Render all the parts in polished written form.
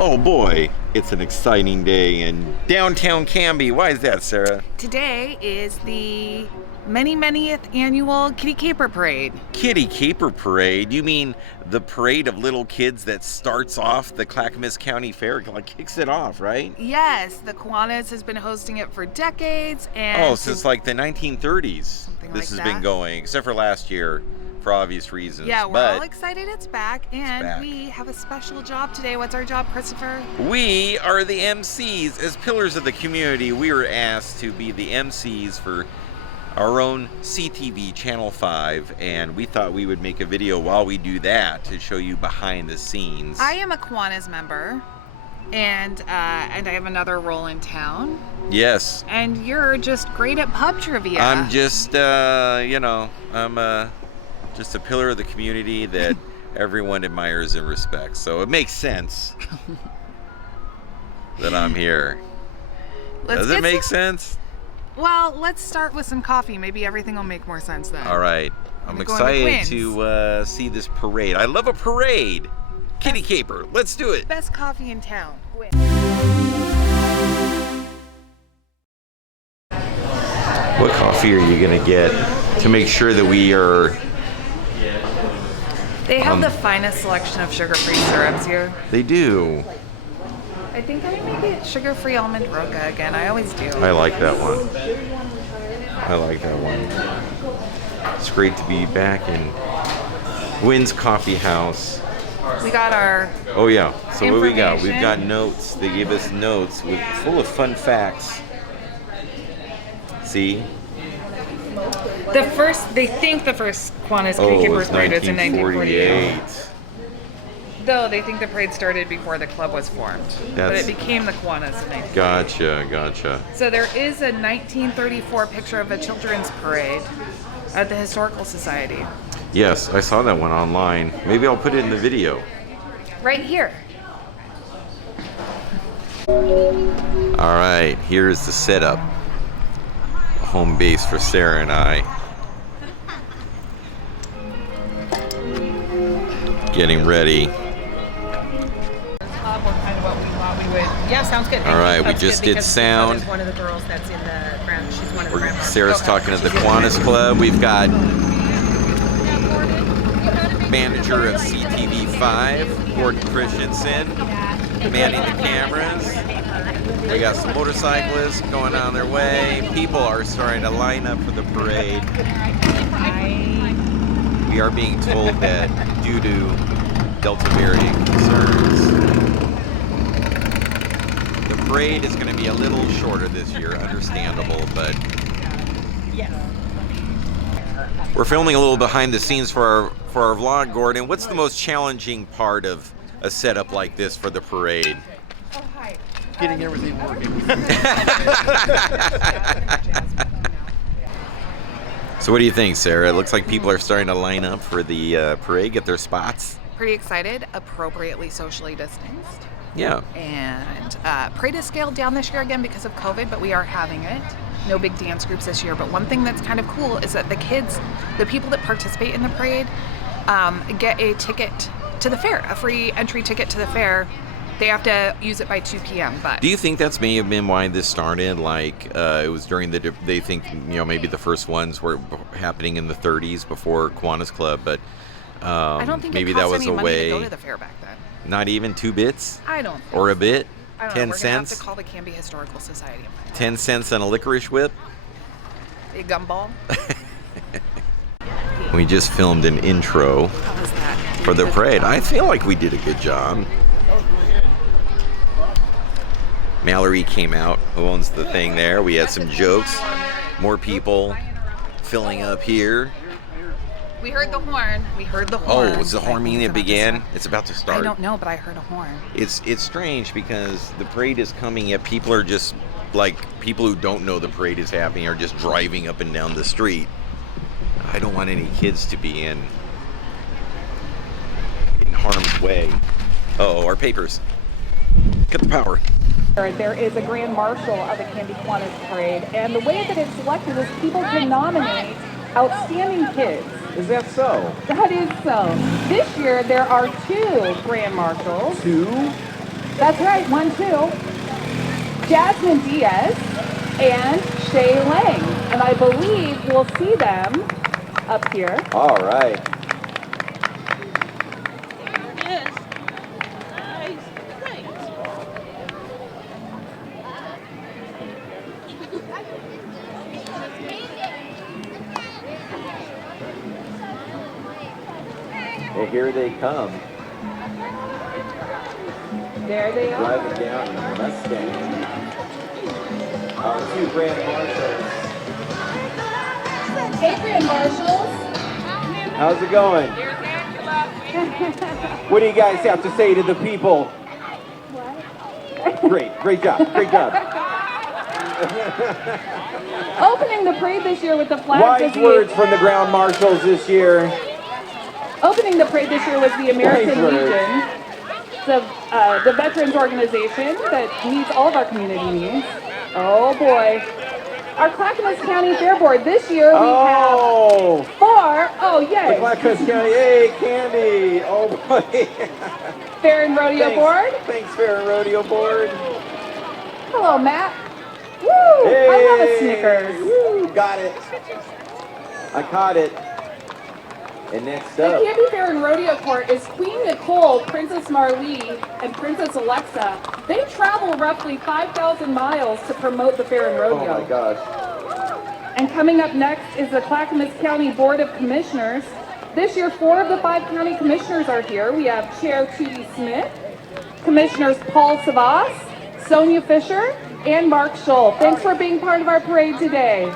Oh boy, it's an exciting day in downtown Canby. Why is that, Sarah? Today is the many-th annual Kiddie Caper Parade. Kiddie Caper Parade? You mean the parade of little kids that starts off the Clackamas County Fair, like kicks it off, right? Yes, the Kiwanis has been hosting it for decades, and oh, since like the 1930s. Something this like has been going, except for last year, for obvious reasons. Yeah, we're but all excited it's back, and we have a special job today. What's our job, Christopher? We are the MCs. As pillars of the community, we were asked to be the MCs for our own CTV Channel 5, and we thought we would make a video while we do that to show you behind the scenes. I am a Kiwanis member, and I have another role in town. Yes. And you're just great at pub trivia. I'm just, I'm just a pillar of the community that everyone admires and respects. So it makes sense that I'm here. Does it make sense? Well, let's start with some coffee. Maybe everything will make more sense then. All right. I'm excited to see this parade. I love a parade. Kiddie Caper. Let's do it. Best coffee in town. Win. What coffee are you going to get to make sure that we are... They have the finest selection of sugar-free syrups here. They do. I think I may get sugar-free almond roca again. I always do. I like that one. I like that one. It's great to be back in Wynn's Coffee House. We got our Oh yeah. So what we got? We've got notes. They gave us notes full of fun facts. See? They think the first Kiwanis Kiddie Caper Parade was in 1948. Though they think the parade started before the club was formed. But it became the Kiwanis in 1948. Gotcha. So there is a 1934 picture of a children's parade at the Historical Society. Yes, I saw that one online. Maybe I'll put it in the video. Right here. All right, here's the setup. Home base for Sarah and I. Getting ready. Yeah, sounds good. All right, we just did sound. One of the girls that's in the ground. She's one of the grandmas. Sarah's talking to the Kiwanis Club. We've got manager of CTV5, Gordon Christensen, manning the cameras. We got some motorcyclists going on their way. People are starting to line up for the parade. We are being told that due to Delta variant concerns, the parade is going to be a little shorter this year. Understandable, but we're filming a little behind the scenes for our vlog, Gordon. What's the most challenging part of a setup like this for the parade? Getting everything working. So what do you think, Sarah? It looks like people are starting to line up for the parade, get their spots. Pretty excited, appropriately socially distanced. Yeah. And parade is scaled down this year again because of COVID, but we are having it. No big dance groups this year. But one thing that's kind of cool is that the kids, the people that participate in the parade, get a ticket to the fair, a free entry ticket to the fair. They have to use it by 2 p.m. But do you think that's may have been why this started? Like it was during they think maybe the first ones were happening in the 30s before Kiwanis Club, but I don't think maybe it cost that was any a money way. to go to the fair back then. Not even 2 bits? I don't. Or a bit? I don't 10 know. We're cents? gonna have to call the Canby Historical Society. 10 cents on a licorice whip? A gumball. We just filmed an intro for the parade. I feel like we did a good job. Mallory came out, who owns the thing there. We had some jokes. More people filling up here. We heard the horn. Oh, was the horn meaning it began? It's about to start. I don't know, but I heard a horn. It's strange because the parade is coming, yet people are just like people who don't know the parade is happening are just driving up and down the street. I don't want any kids to be in harm's way. Uh-oh, our papers. Cut the power. There is a Grand Marshal of the Canby Kiwanis Parade, and the way that it's selected is people can nominate outstanding kids. Is that so? That is so. This year there are 2 Grand Marshals. 2? That's right, 1, 2. Jasmine Diaz and Shay Lang. And I believe we'll see them up here. All right. Yes. Nice. Nice. And here they come, There they are. driving down in a Mustang. Our 2 Grand Marshals. Hey, Grand Marshals. How's it going? What do you guys have to say to the people? What? Great job, great job. Opening the parade this year with the flag. Wise words from the Ground Marshals this year. Opening the parade this year was the American Wise words. Legion, the veterans organization that meets all of our community needs. Oh boy. Our Clackamas County Fair Board. This year we have 4. Oh, yay. The Clackamas County, hey, Canby. Oh boy. Fair and Rodeo Board. Thanks, Fair and Rodeo Board. Hello, Matt. Woo! Hey. I love a Snickers. Woo, got it. I caught it. And next The up, Canby Fair and Rodeo Court is Queen Nicole, Princess Marlee, and Princess Alexa. They travel roughly 5,000 miles to promote the fair and oh rodeo. my gosh. And coming up next is the Clackamas County Board of Commissioners. This year, 4 of the 5 county commissioners are here. We have Chair Tootie Smith, Commissioners Paul Savas, Sonia Fisher, and Mark Scholl. Thanks for being part of our parade today.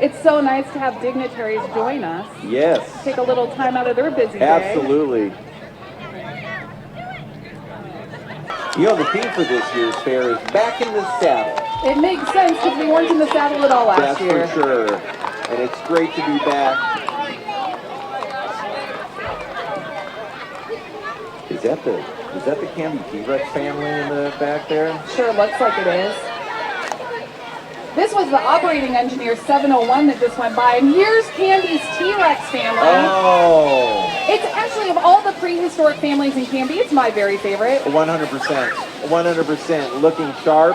It's so nice to have dignitaries join us. Yes, Take a little time out of their busy day. absolutely. You know, the theme for this year's fair is back in the saddle. It makes sense because we weren't in the saddle at all last That's year. for sure. And it's great to be back. Is that the Canby T-Rex family in the back there? Sure looks like it is. This was the operating engineer 701 that just went by, and here's Canby's T-Rex family. Oh, It's actually, of all the prehistoric families in Canby, it's my very favorite. 100%. 100%. Looking sharp.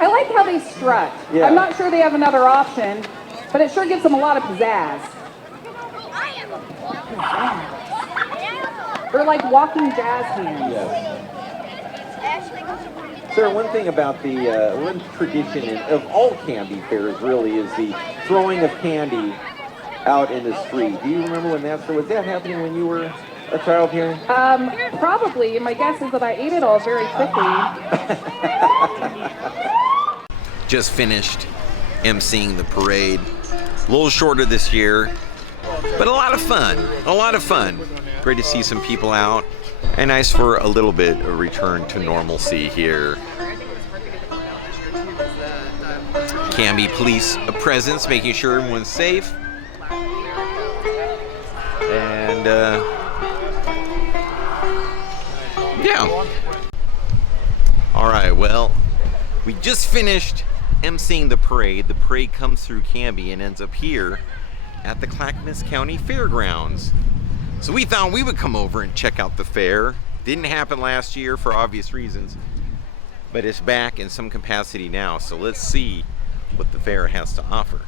I like how they strut. Yeah. I'm not sure they have another option, but it sure gives them a lot of pizzazz. They're like walking jazz hands. Yes. Sir, one thing about the one tradition of all Canby fairs really is the throwing of candy out in the street. Do you remember when was that happening when you were a child here? Probably. My guess is that I ate it all very quickly. Just finished emceeing the parade. A little shorter this year, but a lot of fun. A lot of fun. Great to see some people out. And nice for a little bit of return to normalcy here. Canby police presence, making sure everyone's safe. And yeah. All right, well, we just finished emceeing the parade. The parade comes through Canby and ends up here at the Clackamas County Fairgrounds. So we thought we would come over and check out the fair. Didn't happen last year for obvious reasons, but it's back in some capacity now. So let's see what the fair has to offer.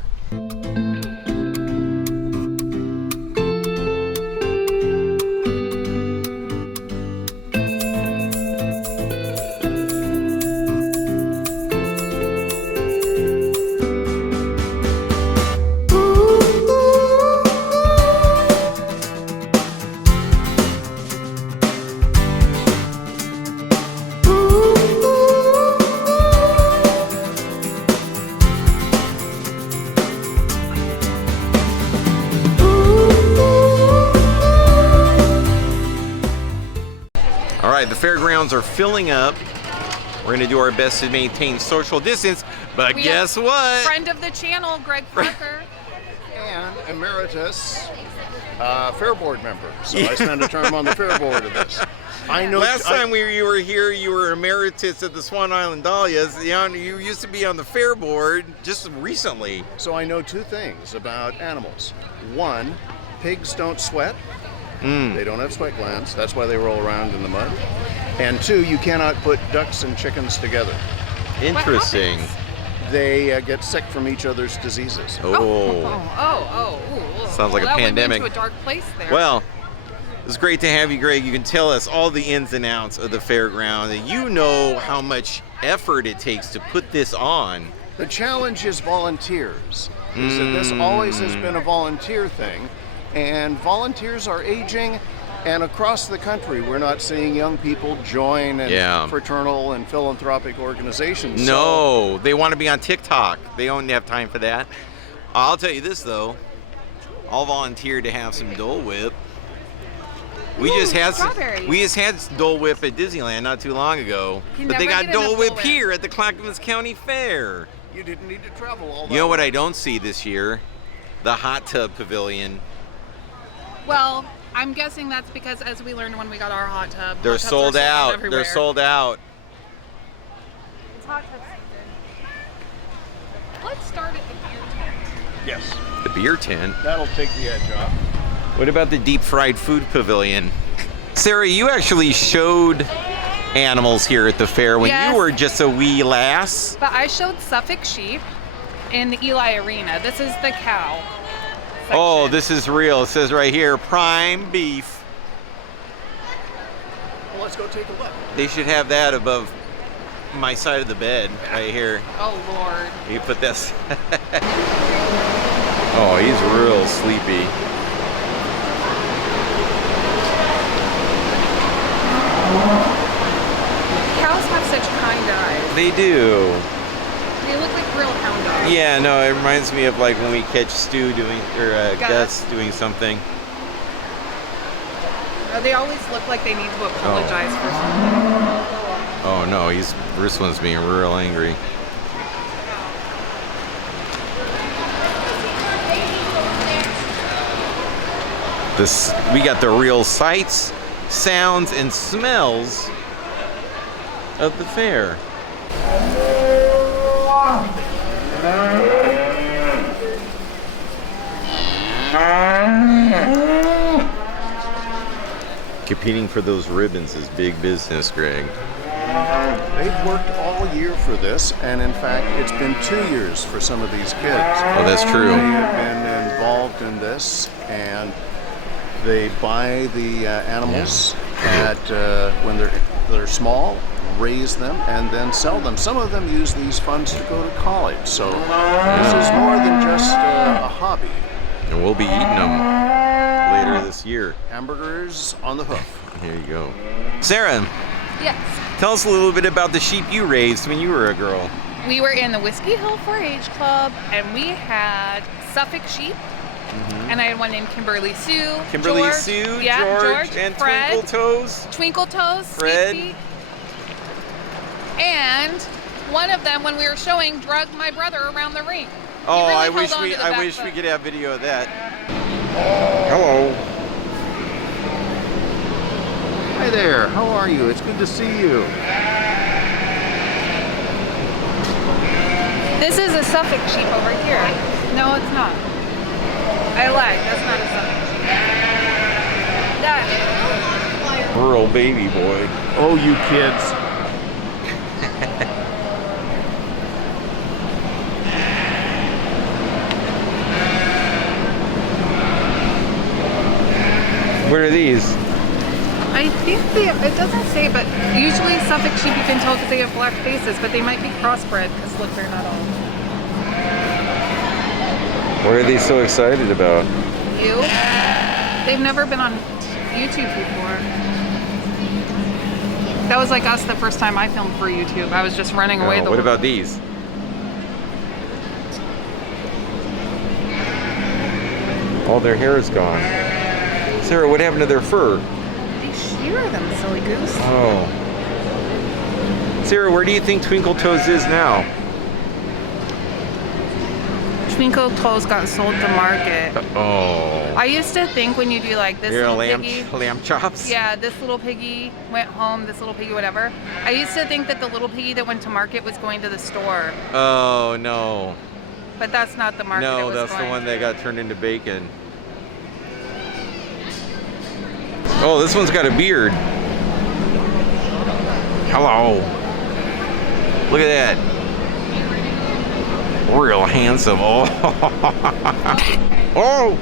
The fairgrounds are filling up. We're gonna do our best to maintain social distance, but guess what? Friend of the channel, Greg Parker. And emeritus fair board member. So I spend a term on the fair board of this. I know. Last time you were here, you were emeritus at the Swan Island Dahlias. You used to be on the fair board just recently. So I know two things about animals. One, pigs don't sweat. They don't have sweat glands. That's why they roll around in the mud. And two, you cannot put ducks and chickens together. Interesting. They get sick from each other's diseases. Oh. Sounds like a that pandemic. Went into a dark place there. Well, it's great to have you, Greg. You can tell us all the ins and outs of the fairground, and you know how much effort it takes to put this on. The challenge is volunteers. Is that this always has been a volunteer thing, and volunteers are aging, and across the country we're not seeing young people join fraternal and philanthropic organizations. No, they want to be on TikTok. They don't have time for that. I'll tell you this though, I'll volunteer to have some Dole Whip. We just had Dole Whip at Disneyland not too long ago, but they got Dole Whip here at the Clackamas County Fair. You didn't need to travel all that. You know what I don't see this year? The hot tub pavilion. Well, I'm guessing that's because, as we learned when we got our hot tub, They're sold out. Everywhere. They're sold out. It's hot tub season. Let's start at the beer tent. Yes. The beer tent. That'll take the edge off. What about the deep fried food pavilion? Sarah, you actually showed animals here at the fair when you were just a wee lass. But I showed Suffolk Sheep in the Eli Arena. This is the cow section. Oh, this is real. It says right here, prime beef. Well, let's go take a look. They should have that above my side of the bed right here. Oh, Lord. You put this. Oh, he's real sleepy. Cows have such kind eyes. They do. They look like real hound dogs. Yeah, no, it reminds me of like when we catch Stu doing, or Gus doing something. They always look like they need to apologize for something. Oh no, this one's being real angry. We got the real sights, sounds, and smells of the fair. Competing for those ribbons is big business, Greg. They've worked all year for this, and in fact, it's been 2 years for some of these kids. Oh, that's true. They have been involved in this, and they buy the animals at when they're small, raise them, and then sell them. Some of them use these funds to go to college, so this is more than just a hobby. And we'll be eating them later this year. Hamburgers on the hoof. Here you go. Sarah, Yes. tell us a little bit about the sheep you raised when you were a girl. We were in the Whiskey Hill 4-H Club, and we had Suffolk Sheep, and I had one named Kimberly Sue. Kimberly George, Sue, George, and Fred, Twinkle Toes. Twinkle Toes, Fred. Sweet Pea. And one of them, when we were showing, drugged my brother around the ring. Oh, really I wish held on to the I back wish we foot. could have video of that. Hello. Hi there, how are you? It's good to see you. This is a Suffolk Sheep over here. No, it's not. I lied. That's not a Suffolk Sheep. That. Rural baby boy. Oh, you kids. What are these? I think it doesn't say, but usually Suffolk Sheep you can tell because they have black faces, but they might be crossbred because look, they're not all. What are they so excited about? You? They've never been on YouTube before. That was like us the first time I filmed for YouTube. I was just running away. What about these? All their hair is gone. Sarah, what happened to their fur? They shear them, silly goose. Oh. Sarah, where do you think Twinkle Toes is now? Twinkle toes got sold to market. Oh. I used to think when you do like this Your little lamb, piggy. lamb chops? Yeah, this little piggy went home, this little piggy whatever. I used to think that the little piggy that went to market was going to the store. Oh, no. But that's not the market. No, it was that's going the one to. that got turned into bacon. Oh, this one's got a beard. Hello. Look at that. Real handsome. Oh. Oh.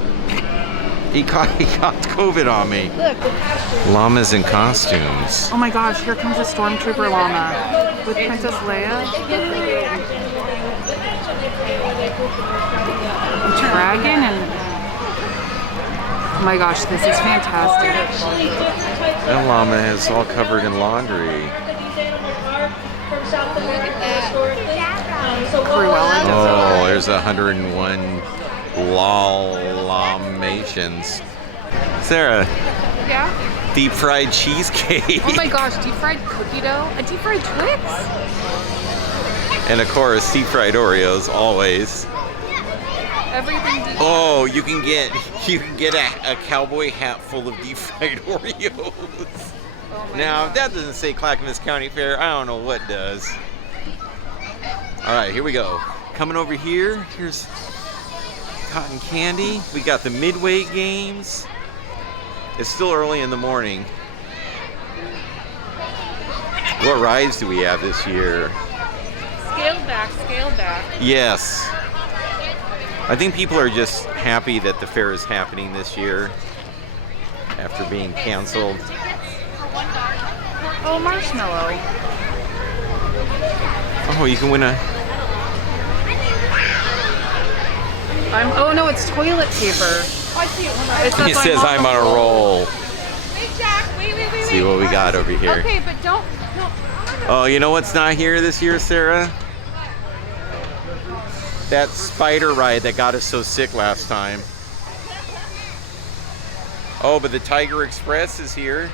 He caught COVID on me. Look. Llamas in costumes. Oh my gosh, here comes a stormtrooper llama with Princess Leia. Dragon and oh my gosh, this is fantastic. That llama is all covered in laundry. Cruella. Oh, there's 101 lamations. Sarah, Yeah. deep fried cheesecake. Oh my gosh, deep fried cookie dough, a deep fried Twix. And of course, deep fried Oreos, always. Everything deep. Oh, you can get a cowboy hat full of deep fried Oreos. Oh my Now, if gosh. that doesn't say Clackamas County Fair, I don't know what does. All right, here we go. Coming over here, here's cotton candy. We got the Midway Games. It's still early in the morning. What rides do we have this year? Scaled back, scaled back. Yes. I think people are just happy that the fair is happening this year after being canceled. Oh, marshmallow. Oh, you can win a... Oh no, it's toilet paper. It says I'm on a roll. Hey, Jack, wait. See what we got over here. Okay, but don't. Oh, you know what's not here this year, Sarah? That spider ride that got us so sick last time. Oh, but the Tiger Express is here.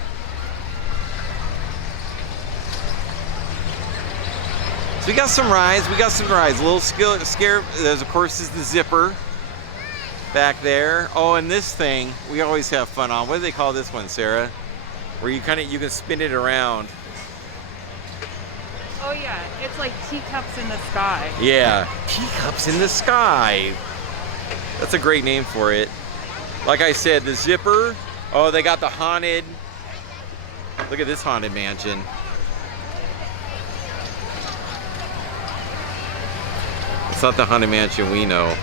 So we got some rides. A little scare. There's, of course, is the zipper back there. Oh, and this thing we always have fun on. What do they call this one, Sarah? Where you can spin it around. Oh yeah, it's like teacups in the sky. Yeah, teacups in the sky. That's a great name for it. Like I said, the zipper. Oh, they got the haunted. Look at this haunted mansion. It's not the haunted mansion we know.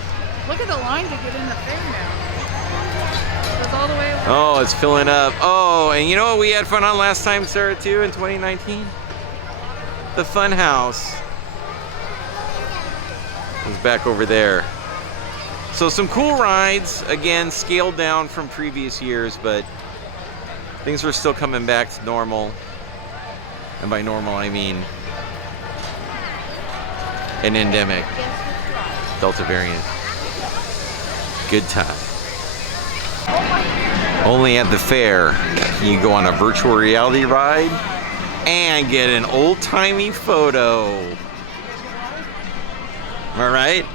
Look at the line to get in the fair now. It's all the way over. Oh, it's filling up. Oh, and you know what we had fun on last time, Sarah, too, in 2019? The Fun House. It was back over there. So some cool rides, again, scaled down from previous years, but things are still coming back to normal. And by normal, I mean an endemic. Delta variant. Good time. Only at the fair, you go on a virtual reality ride and get an old-timey photo. Am I right?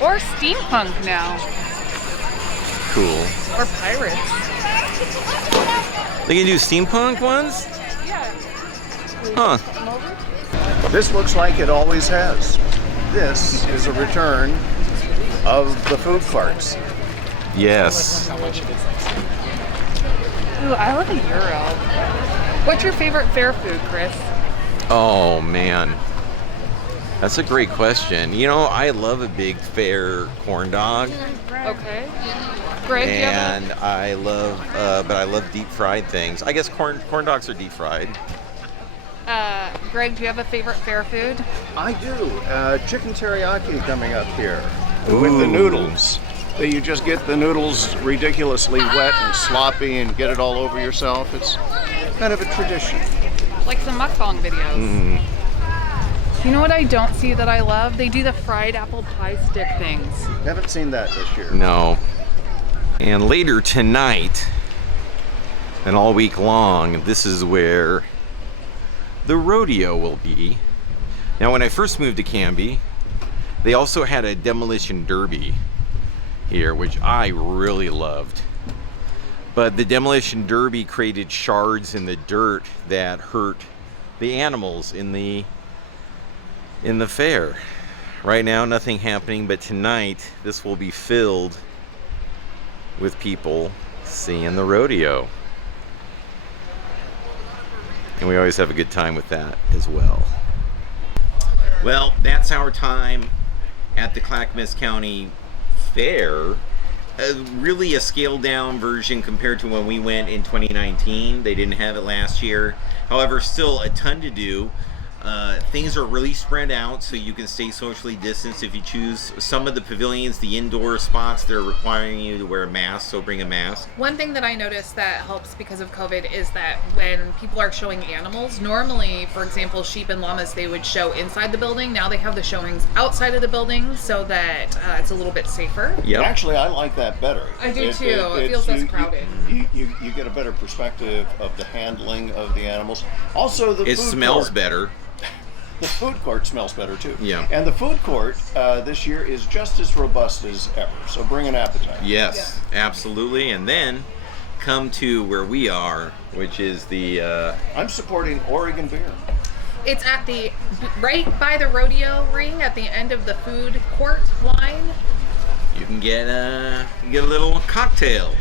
Or steampunk now. Cool. Or pirates. They can do steampunk ones? Yeah. Huh. This looks like it always has. This is a return of the food carts. Yes. Ooh, I love a Euro. What's your favorite fair food, Chris? Oh, man. That's a great question. You know, I love a big fair corn dog. Okay. Greg, do you have And I love, but I love deep fried things. I guess corn dogs are deep fried. Greg, do you have a favorite fair food? I do. Chicken teriyaki coming up here with the noodles. That you just get the noodles ridiculously wet and sloppy and get it all over yourself. It's kind of a tradition. Like some mukbang videos. Mm. You know what I don't see that I love? They do the fried apple pie stick things. Haven't seen that this year. No. And later tonight, and all week long, this is where the rodeo will be. Now, when I first moved to Canby, They also had a demolition derby here, which I really loved. But the demolition derby created shards in the dirt that hurt the animals in the fair. Right now, nothing happening, but tonight this will be filled with people seeing the rodeo. And we always have a good time with that as well. Well, that's our time at the Clackamas County Fair. Really a scaled down version compared to when we went in 2019. They didn't have it last year. However, still a ton to do. Things are really spread out so you can stay socially distanced if you choose. Some of the pavilions, the indoor spots, they're requiring you to wear a mask, so bring a mask. One thing that I noticed that helps because of COVID is that when people are showing animals, normally, for example, sheep and llamas, they would show inside the building. Now they have the showings outside of the building so that it's a little bit safer. Yep. Actually, I like that better. I do too. It feels less crowded. You get a better perspective of the handling of the animals. Also, the It food smells court. better. The food court smells better too. Yeah. And the food court this year is just as robust as ever. So bring an appetite. Yes, absolutely. And then come to where we are, which is the I'm supporting Oregon beer. It's at the right by the rodeo ring at the end of the food court line. you can get a little cocktail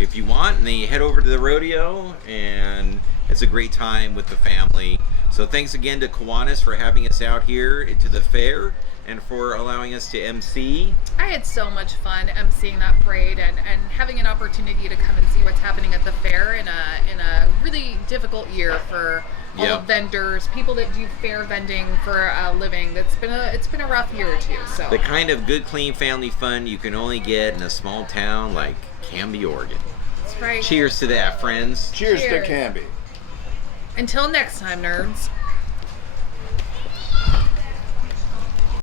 if you want, and then you head over to the rodeo, and it's a great time with the family. So thanks again to Kiwanis for having us out here to the fair and for allowing us to MC. I had so much fun emceeing that parade and having an opportunity to come and see what's happening at the fair in a really difficult year for all Yeah. the vendors, people that do fair vending for a living. It's been a rough year or two. So The kind of good, clean family fun you can only get in a small town like Canby, Oregon. that's right. Cheers to that, friends. Cheers to Cheers. Canby. Until next time, nerds.